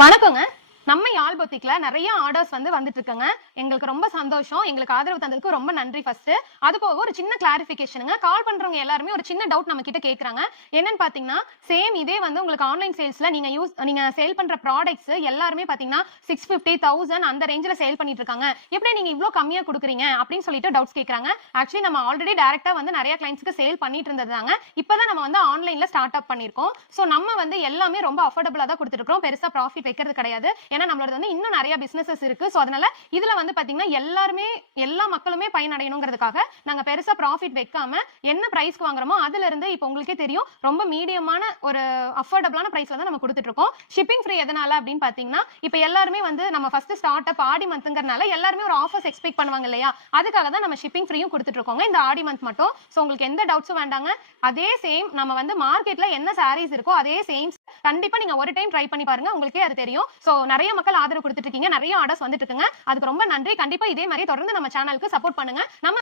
வணக்கங்க. நம்ம யாழ் பொத்திக்ல நிறைய ஆர்டர்ஸ் வந்துட்டு இருக்குங்க. எங்களுக்கு ரொம்ப சந்தோஷம். எங்களுக்கு ஆதரவு தந்ததுக்கு ரொம்ப நன்றி ஃபர்ஸ்ட். அது போக ஒரு சின்ன கிளாரிஃபிகேஷனுங்க. கால் பண்றவங்க எல்லாருமே ஒரு சின்ன டவுட் நம்ம கிட்ட கேக்குறாங்க. என்னன்னு பாத்தீங்கன்னா, சேம் இதே வந்து உங்களுக்கு ஆன்லைன் சேல்ஸ்ல நீங்க சேல் பண்ற ப்ராடக்ட்ஸ் எல்லாருமே பாத்தீங்கன்னா 650 1000 அந்த ரேஞ்சில சேல் பண்ணிட்டு இருக்காங்க. எப்படி நீங்க இவ்ளோ கம்மியா குடுக்குறீங்க அப்படின்னு சொல்லிட்டு டவுட்ஸ் கேக்குறாங்க. ஆக்சுவலி நம்ம ஆல்ரெடி டைரக்டா வந்து நிறைய கிளைண்ட்ஸ்க்கு சேல் பண்ணிட்டு இருந்ததுதாங்க. இப்பதான் நம்ம வந்து ஆன்லைன்ல ஸ்டார்ட் அப் பண்ணிருக்கோம். சோ நம்ம வந்து எல்லாமே ரொம்ப அஃபோர்டபிளா தான் கொடுத்துட்டு இருக்கோம். பெருசா ப்ராஃபிட் வைக்கிறது கிடையாது. ஏன்னா நம்மளோட வந்து இன்னும் நிறைய பிசினஸஸ் இருக்கு. சோ அதனால இதுல வந்து பாத்தீங்கன்னா எல்லா மக்களுமே பயனடையணுங்கிறதுக்காக நாங்க பெருசா ப்ராஃபிட் வைக்காம என்ன பிரைஸ்க்கு வாங்குறோமோ அதுல இருந்து இப்போ உங்களுக்கே தெரியும் ரொம்ப மீடியமான ஒரு அஃபோர்டபிளான பிரைஸ்ல தான் நம்ம கொடுத்துட்டு இருக்கோம். ஷிப்பிங் ஃப்ரீ எதனால அப்படின்னு பாத்தீங்கன்னா இப்ப எல்லாருமே வந்து நம்ம ஃபர்ஸ்ட் ஸ்டார்ட் அப் ஆடி மந்த்ங்கறனால எல்லாருமே ஒரு ஆஃபர்ஸ் எக்ஸ்பெக்ட் பண்ணுவாங்க இல்லையா? அதுக்காக தான் நம்ம ஷிப்பிங் ஃப்ரீயும் கொடுத்துட்டு இருக்கோங்க இந்த ஆடி மந்த் மட்டும். சோ உங்களுக்கு எந்த டவுட்ஸும் வேண்டாங்க. அதே சேம் நம்ம வந்து மார்க்கெட்ல என்ன சாரீஸ் இருக்கோ அதே சேம் கண்டிப்பா நீங்க ஒரு டைம் ட்ரை பண்ணி பாருங்க, உங்களுக்கே அது தெரியும். சோ நிறைய மக்கள் ஆதரவு கொடுத்துட்டு இருக்கீங்க, நிறைய ஆர்டர்ஸ் வந்துட்டு இருக்குங்க. அதுக்கு ரொம்ப நன்றி. கண்டிப்பா இதே மாதிரி தொடர்ந்து நம்ம சேனலுக்கு சப்போர்ட் பண்ணுங்க. நம்ம